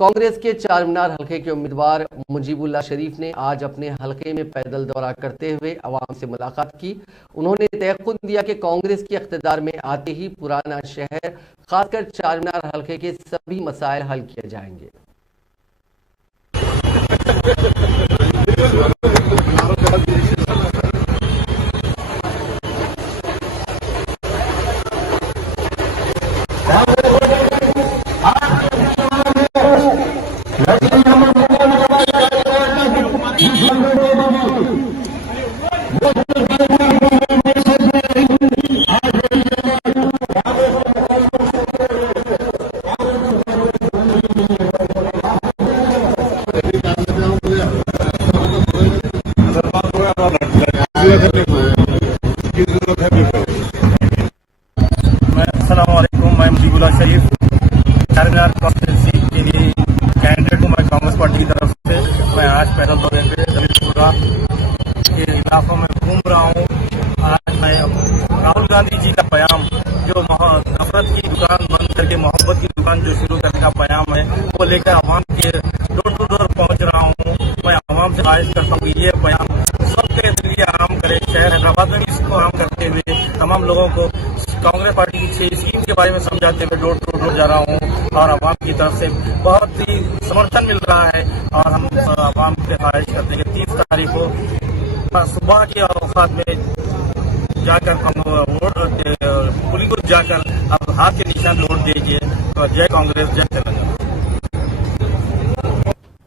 कांग्रेस के चारमीनार हलके के उम्मीदवार मुजीबुल्लाह शरीफ ने आज अपने हलके में पैदल दौरा करते हुए अवाम से मुलाकात की। उन्होंने तयक़ुन दिया कि कांग्रेस के इक़्तिदार में आते ही पुराना शहर खासकर चारमीनार हलके के सभी मसाइल हल किए जाएंगे। मैं मुजीबुल्लाह शरीफ चारमीनार कॉन्स्टिट्यूंसी के लिए कैंडिडेट हूँ। मैं कांग्रेस पार्टी की तरफ से मैं आज पैदल दौरे पे दबिशपुरा के इलाकों में घूम रहा हूँ। आज मैं राहुल गांधी जी का बयान जो नफरत की दुकान बंद करके मोहब्बत की दुकान जो शुरू करने का बयान है वो लेकर आवाम के डोर टू डोर पहुँच रहा हूँ। मैं आवाम से गुजारिश करता हूँ कि ये बयान सबके लिए आम करे। शहर हैदराबाद में भी इसको आम करते हुए तमाम लोगों को कांग्रेस पार्टी की 6 स्कीम के बारे में समझाते हुए डोर टू डोर जा रहा हूँ और आवाम की तरफ से बहुत ही समर्थन मिल रहा है। और हम आवाम से ख्वाहिश करते हैं कि 30 तारीख को सुबह के औकात में जाकर हम वोट पुलिस को जाकर अब हाथ के निशान वोट दीजिए। तो जय कांग्रेस, जय